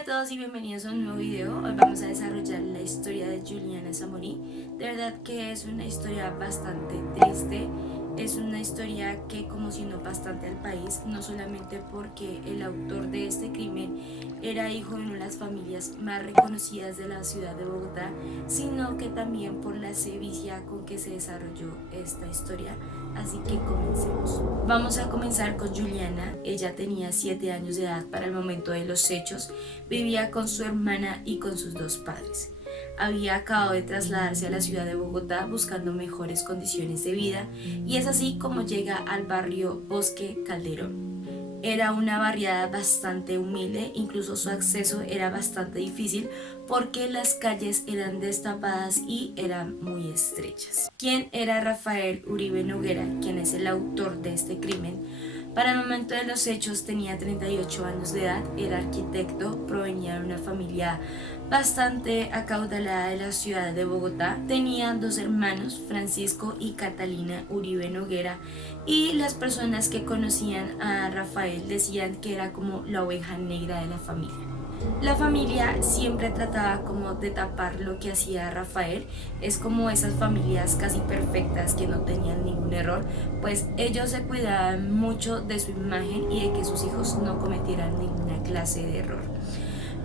Hola a todos y bienvenidos a un nuevo video. Hoy vamos a desarrollar la historia de Juliana Zamorí. De verdad que es una historia bastante triste. Es una historia que conmocionó bastante al país, no solamente porque el autor de este crimen era hijo de una de las familias más reconocidas de la ciudad de Bogotá, sino que también por la sevicia con que se desarrolló esta historia. Así que comencemos. Vamos a comenzar con Juliana. Ella tenía 7 años de edad para el momento de los hechos. Vivía con su hermana y con sus dos padres. Había acabado de trasladarse a la ciudad de Bogotá buscando mejores condiciones de vida y es así como llega al barrio Bosque Calderón. Era una barriada bastante humilde, incluso su acceso era bastante difícil porque las calles eran destapadas y eran muy estrechas. ¿Quién era Rafael Uribe Noguera, quien es el autor de este crimen? Para el momento de los hechos tenía 38 años de edad, era arquitecto, provenía de una familia bastante acaudalada de la ciudad de Bogotá. Tenía dos hermanos, Francisco y Catalina Uribe Noguera, y las personas que conocían a Rafael decían que era como la oveja negra de la familia. La familia siempre trataba como de tapar lo que hacía Rafael. Es como esas familias casi perfectas que no tenían ningún error, pues ellos se cuidaban mucho de su imagen y de que sus hijos no cometieran ninguna clase de error.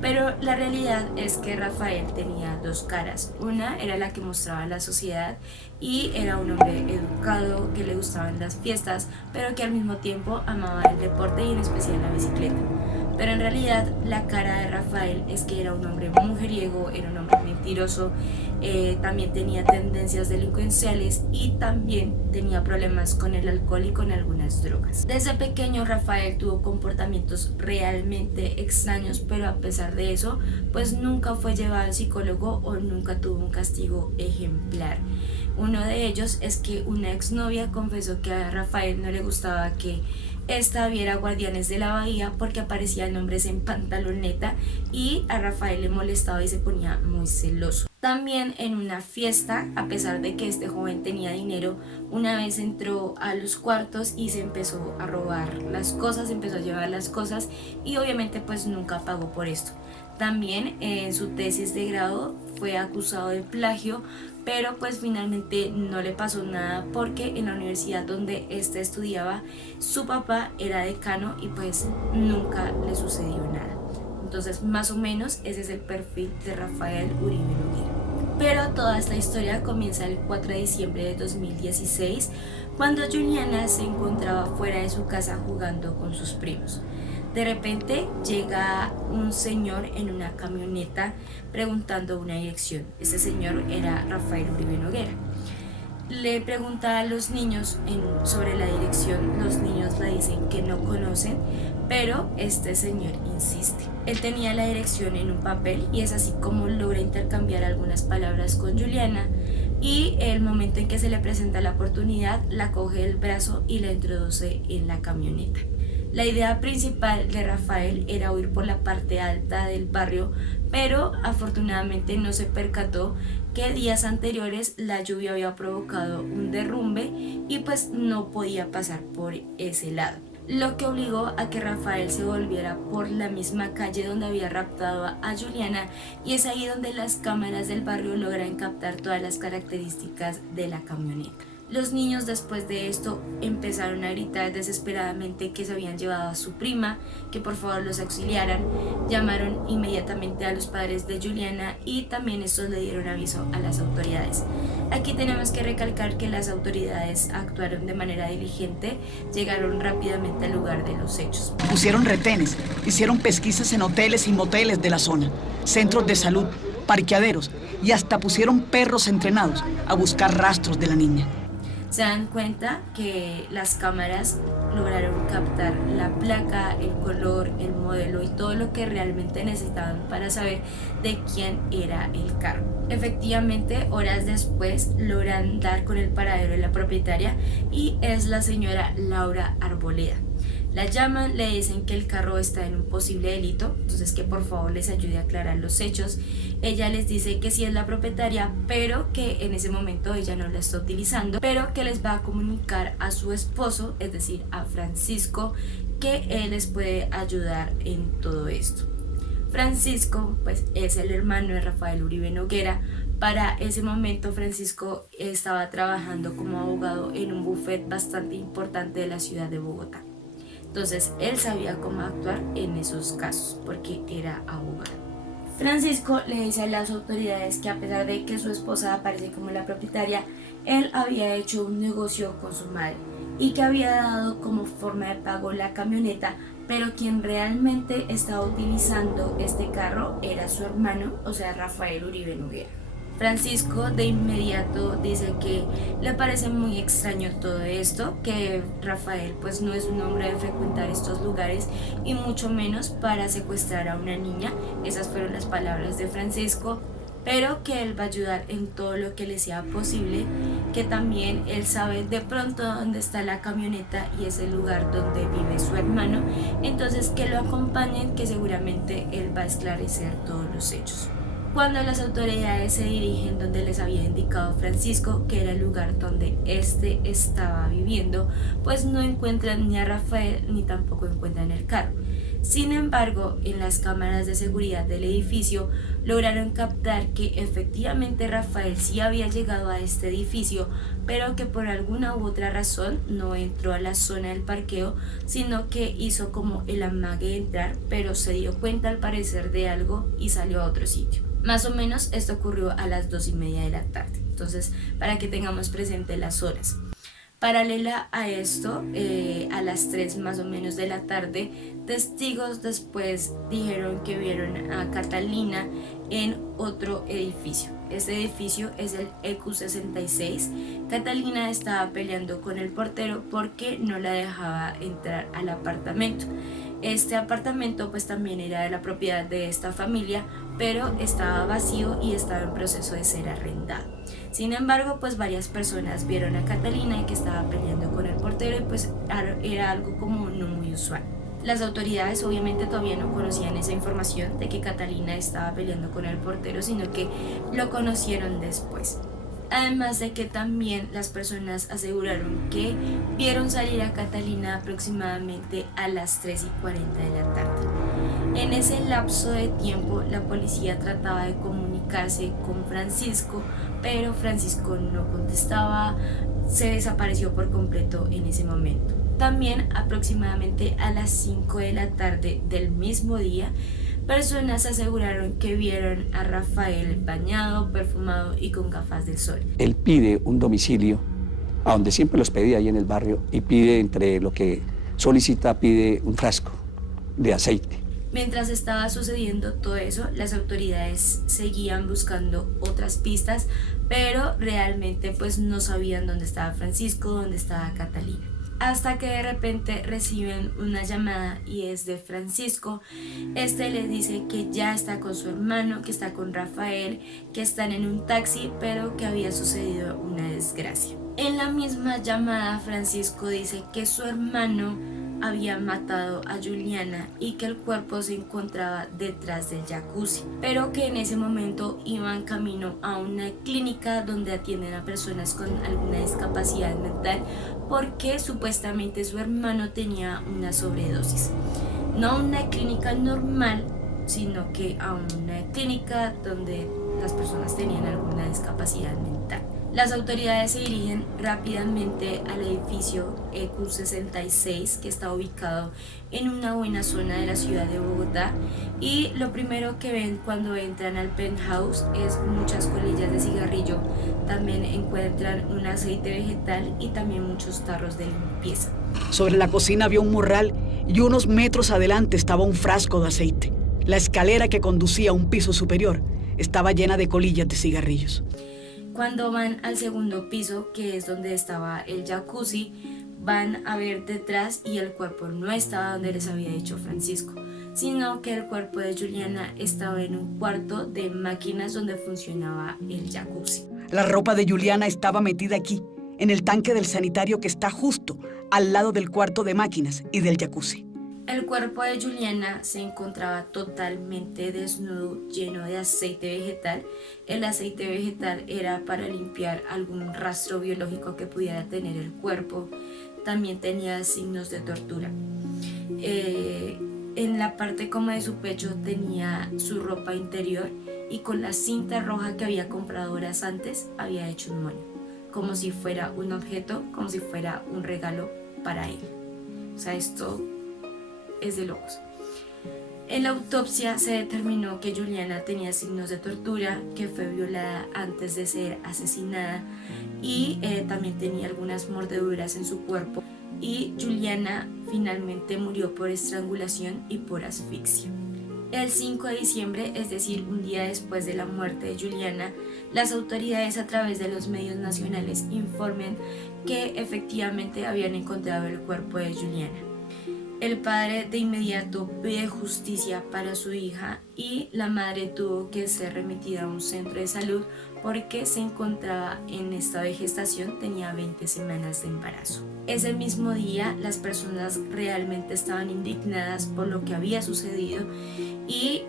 Pero la realidad es que Rafael tenía dos caras. Una era la que mostraba la sociedad y era un hombre educado, que le gustaban las fiestas, pero que al mismo tiempo amaba el deporte y en especial la bicicleta. Pero en realidad la cara de Rafael es que era un hombre mujeriego, era un hombre mentiroso, también tenía tendencias delincuenciales y también tenía problemas con el alcohol y con algunas drogas. Desde pequeño Rafael tuvo comportamientos realmente extraños, pero a pesar de eso, pues nunca fue llevado al psicólogo o nunca tuvo un castigo ejemplar. Uno de ellos es que una exnovia confesó que a Rafael no le gustaba que esta viera Guardianes de la Bahía porque aparecían hombres en pantaloneta y a Rafael le molestaba y se ponía muy celoso. También en una fiesta, a pesar de que este joven tenía dinero, una vez entró a los cuartos y se empezó a robar las cosas, empezó a llevar las cosas y obviamente pues nunca pagó por esto. También en su tesis de grado fue acusado de plagio, pero pues finalmente no le pasó nada porque en la universidad donde éste estudiaba su papá era decano y pues nunca le sucedió nada. Entonces más o menos ese es el perfil de Rafael Uribe Noguera. Pero toda esta historia comienza el 4 de diciembre de 2016 cuando Juliana se encontraba fuera de su casa jugando con sus primos. De repente llega un señor en una camioneta preguntando una dirección. Ese señor era Rafael Uribe Noguera. Le pregunta a los niños sobre la dirección. Los niños le dicen que no conocen, pero este señor insiste. Él tenía la dirección en un papel y es así como logra intercambiar algunas palabras con Juliana. Y el momento en que se le presenta la oportunidad, la coge del brazo y la introduce en la camioneta. La idea principal de Rafael era huir por la parte alta del barrio, pero afortunadamente no se percató que días anteriores la lluvia había provocado un derrumbe y pues no podía pasar por ese lado, lo que obligó a que Rafael se volviera por la misma calle donde había raptado a Juliana, y es ahí donde las cámaras del barrio logran captar todas las características de la camioneta. Los niños después de esto empezaron a gritar desesperadamente que se habían llevado a su prima, que por favor los auxiliaran. Llamaron inmediatamente a los padres de Juliana y también estos le dieron aviso a las autoridades. Aquí tenemos que recalcar que las autoridades actuaron de manera diligente, llegaron rápidamente al lugar de los hechos. Pusieron retenes, hicieron pesquisas en hoteles y moteles de la zona, centros de salud, parqueaderos y hasta pusieron perros entrenados a buscar rastros de la niña. Se dan cuenta que las cámaras lograron captar la placa, el color, el modelo y todo lo que realmente necesitaban para saber de quién era el carro. Efectivamente, horas después logran dar con el paradero de la propietaria y es la señora Laura Arboleda. La llaman, le dicen que el carro está en un posible delito, entonces que por favor les ayude a aclarar los hechos. Ella les dice que sí es la propietaria, pero que en ese momento ella no la está utilizando, pero que les va a comunicar a su esposo, es decir, a Francisco, que él les puede ayudar en todo esto. Francisco pues es el hermano de Rafael Uribe Noguera. Para ese momento Francisco estaba trabajando como abogado en un bufete bastante importante de la ciudad de Bogotá. Entonces él sabía cómo actuar en esos casos porque era abogado. Francisco le dice a las autoridades que a pesar de que su esposa aparece como la propietaria, él había hecho un negocio con su madre y que había dado como forma de pago la camioneta, pero quien realmente estaba utilizando este carro era su hermano, o sea, Rafael Uribe Noguera. Francisco de inmediato dice que le parece muy extraño todo esto, que Rafael pues no es un hombre de frecuentar estos lugares y mucho menos para secuestrar a una niña. Esas fueron las palabras de Francisco, pero que él va a ayudar en todo lo que le sea posible, que también él sabe de pronto dónde está la camioneta y es el lugar donde vive su hermano, entonces que lo acompañen, que seguramente él va a esclarecer todos los hechos. Cuando las autoridades se dirigen donde les había indicado Francisco, que era el lugar donde éste estaba viviendo, pues no encuentran ni a Rafael ni tampoco encuentran el carro. Sin embargo, en las cámaras de seguridad del edificio lograron captar que efectivamente Rafael sí había llegado a este edificio, pero que por alguna u otra razón no entró a la zona del parqueo, sino que hizo como el amague de entrar, pero se dio cuenta al parecer de algo y salió a otro sitio. Más o menos esto ocurrió a las 2:30 de la tarde. Entonces, para que tengamos presente las horas. Paralela a esto, a las 3 más o menos de la tarde, testigos después dijeron que vieron a Catalina en otro edificio. Este edificio es el EQ66. Catalina estaba peleando con el portero porque no la dejaba entrar al apartamento. Este apartamento pues también era de la propiedad de esta familia, pero estaba vacío y estaba en proceso de ser arrendado. Sin embargo, pues varias personas vieron a Catalina que estaba peleando con el portero y pues era algo como no muy usual. Las autoridades obviamente todavía no conocían esa información de que Catalina estaba peleando con el portero, sino que lo conocieron después. Además de que también las personas aseguraron que vieron salir a Catalina aproximadamente a las 3:40 de la tarde. En ese lapso de tiempo la policía trataba de comunicarse con Francisco, pero Francisco no contestaba, se desapareció por completo en ese momento. También aproximadamente a las 5 de la tarde del mismo día, personas aseguraron que vieron a Rafael bañado, perfumado y con gafas de sol. Él pide un domicilio, a donde siempre los pedía ahí en el barrio, y pide, entre lo que solicita, pide un frasco de aceite. Mientras estaba sucediendo todo eso, las autoridades seguían buscando otras pistas, pero realmente pues no sabían dónde estaba Francisco, dónde estaba Catalina. Hasta que de repente reciben una llamada y es de Francisco. Este les dice que ya está con su hermano, que está con Rafael, que están en un taxi, pero que había sucedido una desgracia. En la misma llamada, Francisco dice que su hermano había matado a Juliana y que el cuerpo se encontraba detrás del jacuzzi, pero que en ese momento iban camino a una clínica donde atienden a personas con alguna discapacidad mental, porque supuestamente su hermano tenía una sobredosis. No a una clínica normal, sino que a una clínica donde las personas tenían alguna discapacidad mental. Las autoridades se dirigen rápidamente al edificio EQ66, que está ubicado en una buena zona de la ciudad de Bogotá, y lo primero que ven cuando entran al penthouse es muchas colillas de cigarrillo. También encuentran un aceite vegetal y también muchos tarros de limpieza. Sobre la cocina había un morral y unos metros adelante estaba un frasco de aceite. La escalera que conducía a un piso superior estaba llena de colillas de cigarrillos. Cuando van al segundo piso, que es donde estaba el jacuzzi, van a ver detrás y el cuerpo no estaba donde les había dicho Francisco, sino que el cuerpo de Juliana estaba en un cuarto de máquinas donde funcionaba el jacuzzi. La ropa de Juliana estaba metida aquí, en el tanque del sanitario que está justo al lado del cuarto de máquinas y del jacuzzi. El cuerpo de Juliana se encontraba totalmente desnudo, lleno de aceite vegetal. El aceite vegetal era para limpiar algún rastro biológico que pudiera tener el cuerpo. También tenía signos de tortura. en la parte como de su pecho tenía su ropa interior y con la cinta roja que había comprado horas antes había hecho un moño, como si fuera un objeto, como si fuera un regalo para él. O sea, esto es de locos. En la autopsia se determinó que Juliana tenía signos de tortura, que fue violada antes de ser asesinada y también tenía algunas mordeduras en su cuerpo. Y Juliana finalmente murió por estrangulación y por asfixia. El 5 de diciembre, es decir, un día después de la muerte de Juliana, las autoridades a través de los medios nacionales informan que efectivamente habían encontrado el cuerpo de Juliana. El padre de inmediato pide justicia para su hija y la madre tuvo que ser remitida a un centro de salud porque se encontraba en estado de gestación, tenía 20 semanas de embarazo. Ese mismo día las personas realmente estaban indignadas por lo que había sucedido y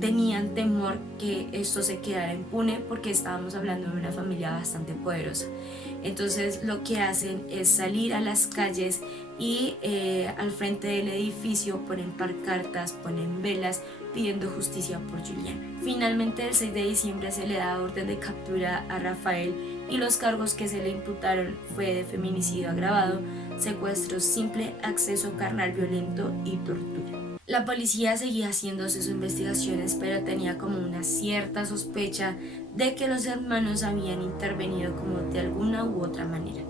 tenían temor que esto se quedara impune porque estábamos hablando de una familia bastante poderosa. Entonces lo que hacen es salir a las calles y al frente del edificio ponen pancartas, ponen velas pidiendo justicia por Juliana. Finalmente el 6 de diciembre se le da orden de captura a Rafael y los cargos que se le imputaron fue de feminicidio agravado, secuestro simple, acceso carnal violento y tortura. La policía seguía haciendo sus investigaciones, pero tenía como una cierta sospecha de que los hermanos habían intervenido como de alguna u otra manera.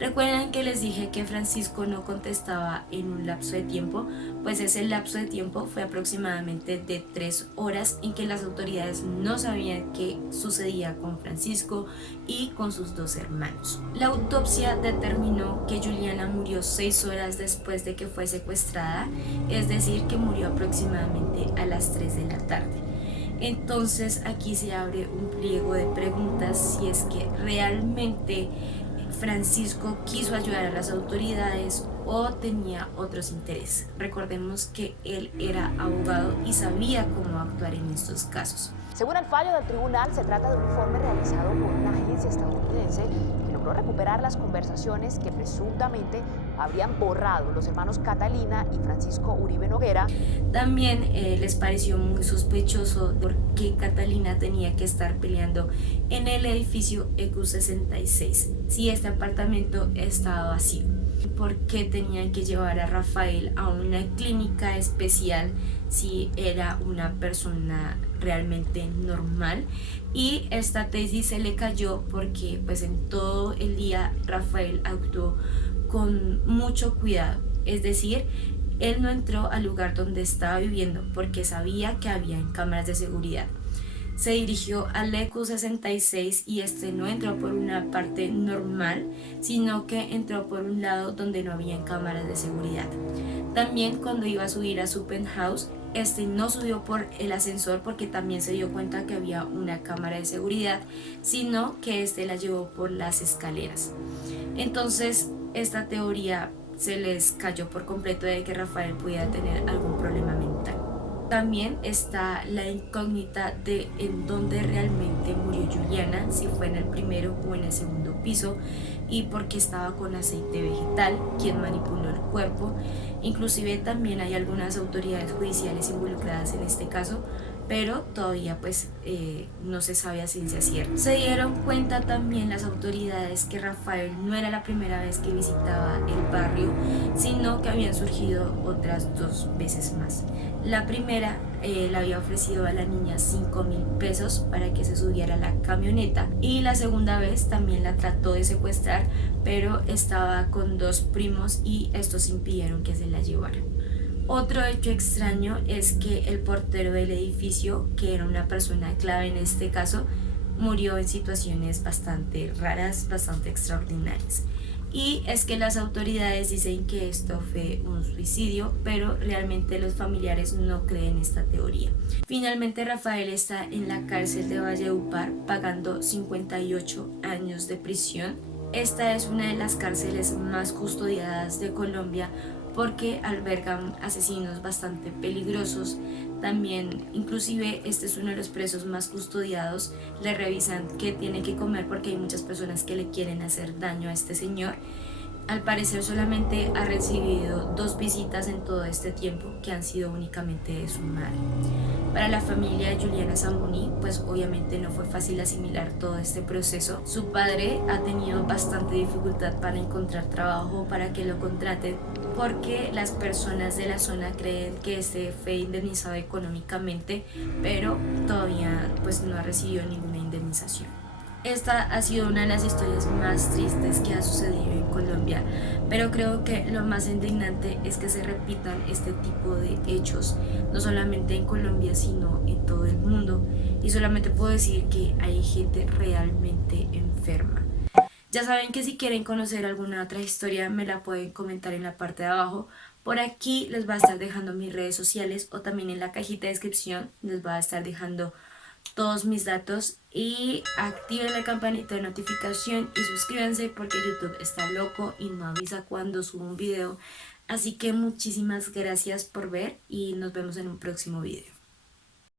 Recuerden que les dije que Francisco no contestaba en un lapso de tiempo, pues ese lapso de tiempo fue aproximadamente de 3 horas en que las autoridades no sabían qué sucedía con Francisco y con sus 2 hermanos. La autopsia determinó que Juliana murió 6 horas después de que fue secuestrada, es decir, que murió aproximadamente a las 3 de la tarde. Entonces aquí se abre un pliego de preguntas si es que realmente Francisco quiso ayudar a las autoridades o tenía otros intereses. Recordemos que él era abogado y sabía cómo actuar en estos casos. Según el fallo del tribunal, se trata de un informe realizado por una agencia estadounidense que logró recuperar las conversaciones que presuntamente habrían borrado los hermanos Catalina y Francisco Uribe Noguera. También les pareció muy sospechoso por qué Catalina tenía que estar peleando en el edificio EQ66 si este apartamento estaba vacío. ¿Por qué tenían que llevar a Rafael a una clínica especial si era una persona realmente normal? Y esta tesis se le cayó porque pues en todo el día Rafael actuó con mucho cuidado, es decir, él no entró al lugar donde estaba viviendo porque sabía que había cámaras de seguridad. Se dirigió al EQ66 y este no entró por una parte normal, sino que entró por un lado donde no había cámaras de seguridad. También cuando iba a subir a su penthouse, este no subió por el ascensor porque también se dio cuenta que había una cámara de seguridad, sino que este la llevó por las escaleras. Entonces, esta teoría se les cayó por completo de que Rafael pudiera tener algún problema mental. También está la incógnita de en dónde realmente murió Juliana, si fue en el primero o en el segundo piso, y por qué estaba con aceite vegetal, quién manipuló el cuerpo. Inclusive también hay algunas autoridades judiciales involucradas en este caso, pero todavía pues no se sabe a ciencia cierta. Se dieron cuenta también las autoridades que Rafael no era la primera vez que visitaba el barrio, sino que habían surgido otras 2 veces más. La primera le había ofrecido a la niña 5,000 pesos para que se subiera a la camioneta y la segunda vez también la trató de secuestrar, pero estaba con 2 primos y estos impidieron que se la llevaran. Otro hecho extraño es que el portero del edificio, que era una persona clave en este caso, murió en situaciones bastante raras, bastante extraordinarias. Y es que las autoridades dicen que esto fue un suicidio, pero realmente los familiares no creen esta teoría. Finalmente Rafael está en la cárcel de Valledupar pagando 58 años de prisión. Esta es una de las cárceles más custodiadas de Colombia porque albergan asesinos bastante peligrosos. También, inclusive, este es uno de los presos más custodiados. Le revisan qué tiene que comer porque hay muchas personas que le quieren hacer daño a este señor. Al parecer solamente ha recibido 2 visitas en todo este tiempo, que han sido únicamente de su madre. Para la familia de Juliana Zamboni, pues obviamente no fue fácil asimilar todo este proceso. Su padre ha tenido bastante dificultad para encontrar trabajo, para que lo contraten, porque las personas de la zona creen que este fue indemnizado económicamente, pero todavía pues no ha recibido ninguna indemnización. Esta ha sido una de las historias más tristes que ha sucedido en Colombia, pero creo que lo más indignante es que se repitan este tipo de hechos, no solamente en Colombia, sino en todo el mundo. Y solamente puedo decir que hay gente realmente enferma. Ya saben que si quieren conocer alguna otra historia me la pueden comentar en la parte de abajo. Por aquí les voy a estar dejando mis redes sociales, o también en la cajita de descripción les voy a estar dejando todos mis datos, y activen la campanita de notificación y suscríbanse porque YouTube está loco y no avisa cuando subo un video. Así que muchísimas gracias por ver y nos vemos en un próximo video.